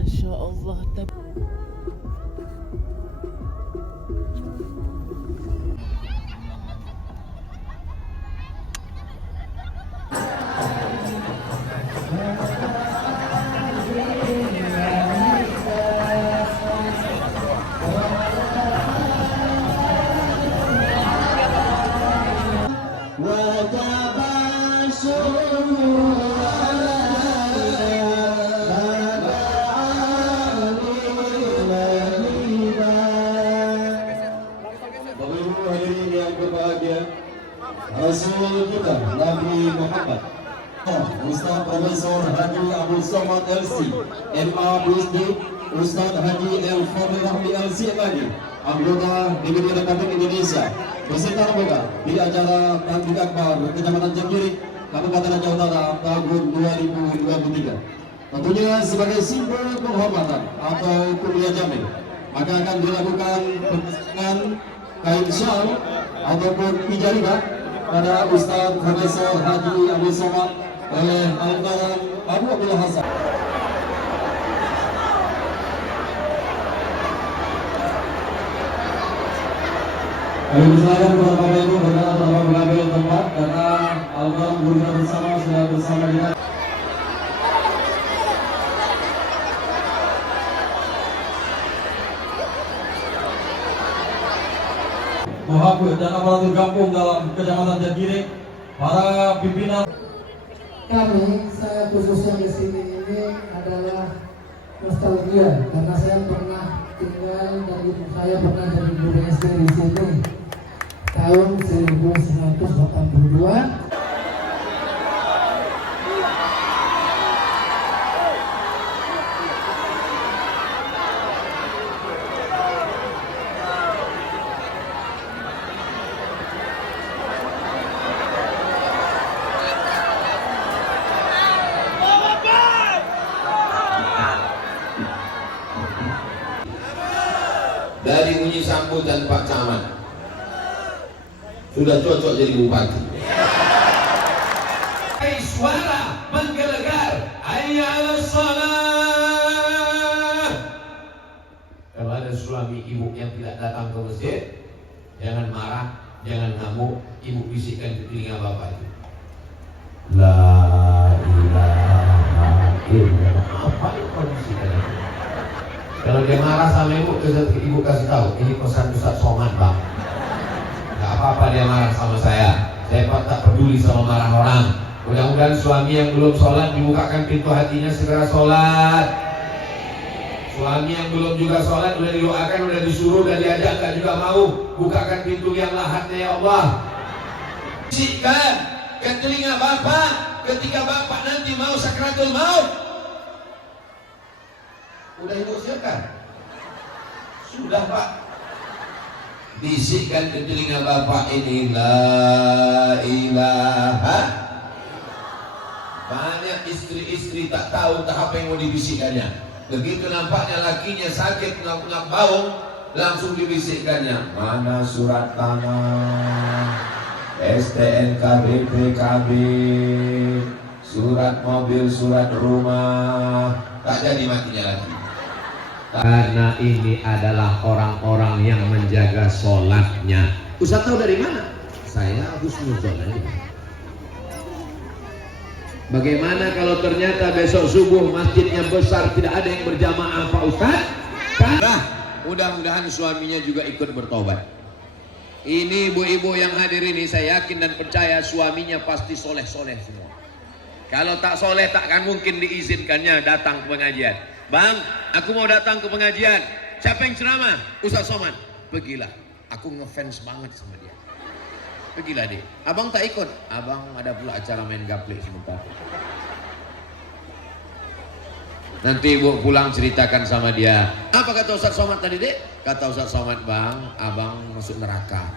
Masya Allah. Rasul kita Nabi Muhammad Ustaz Profesor Haji Abdul Somad LC MA BSD Ustaz Haji El Fadil Rahmi LC lagi anggota DPD Republik Indonesia beserta rombongan di acara Tablik Akbar Kecamatan Jambirik Kabupaten Aceh Utara tahun 2023. Tentunya sebagai simbol penghormatan atau kuliah jamin maka akan dilakukan pengesahan kain syal ataupun ijaribah pada Ustaz Profesor Haji Abdul Somad oleh Al-Mukarram Abu Abdullah Hasan. Kami persilakan kepada Bapak Ibu berkenan telah mengambil tempat karena Al-Mukarram guru kita bersama sudah bersama kita. Muhabib dan aparatur kampung dalam Kecamatan Jambirik, para pimpinan kami, saya khususnya di sini ini adalah nostalgia karena saya pernah tinggal dan ibu saya pernah jadi guru SD di sini tahun 1982. Dari bunyi sambutan Pak Camat sudah cocok jadi bupati. Suara menggelegar, hayya 'alas shalah. Kalau ada suami ibu yang tidak datang ke masjid, jangan marah, jangan ngamuk, ibu bisikkan ke telinga bapak itu. La ilaha illallah. Apa itu bisikkan? Kalau dia marah sama ibu kasih tahu, ini pesan Ustaz Somad bang. Gak apa-apa dia marah sama saya tak peduli sama marah orang. Mudah-mudahan suami yang belum sholat dibukakan pintu hatinya segera sholat. Suami yang belum juga sholat udah didoakan, udah disuruh, udah diajak gak juga mau, bukakan pintu yang lahatnya ya Allah. Bisikkan ke telinga bapak ketika bapak nanti mau sakratul maut. Udah ibu siapkan? Sudah pak. Bisikkan ke telinga bapak ini la ilaha. Banyak istri-istri tak tahu tahap yang mau dibisikkannya. Begitu nampaknya lakinya sakit ngap-ngap bau, langsung dibisikkannya. Mana surat tanah, STNK BPKB, surat mobil, surat rumah. Tak jadi matinya lagi. Karena ini adalah orang-orang yang menjaga sholatnya. Ustaz tahu dari mana? Saya husnuzon aja. Bagaimana kalau ternyata besok subuh masjidnya besar tidak ada yang berjamaah Pak Ustaz? Nah, mudah-mudahan suaminya juga ikut bertobat. Ini ibu-ibu yang hadir ini saya yakin dan percaya suaminya pasti soleh-soleh semua. Kalau tak soleh takkan mungkin diizinkannya datang ke pengajian. Bang, aku mau datang ke pengajian. Siapa yang ceramah? Ustaz Somad. Pergilah. Aku ngefans banget sama dia. Pergilah deh. Abang tak ikut. Abang ada pula acara main gaplek sebentar. Nanti ibu pulang ceritakan sama dia. Apa kata Ustaz Somad tadi dek? Kata Ustaz Somad, bang, abang masuk neraka.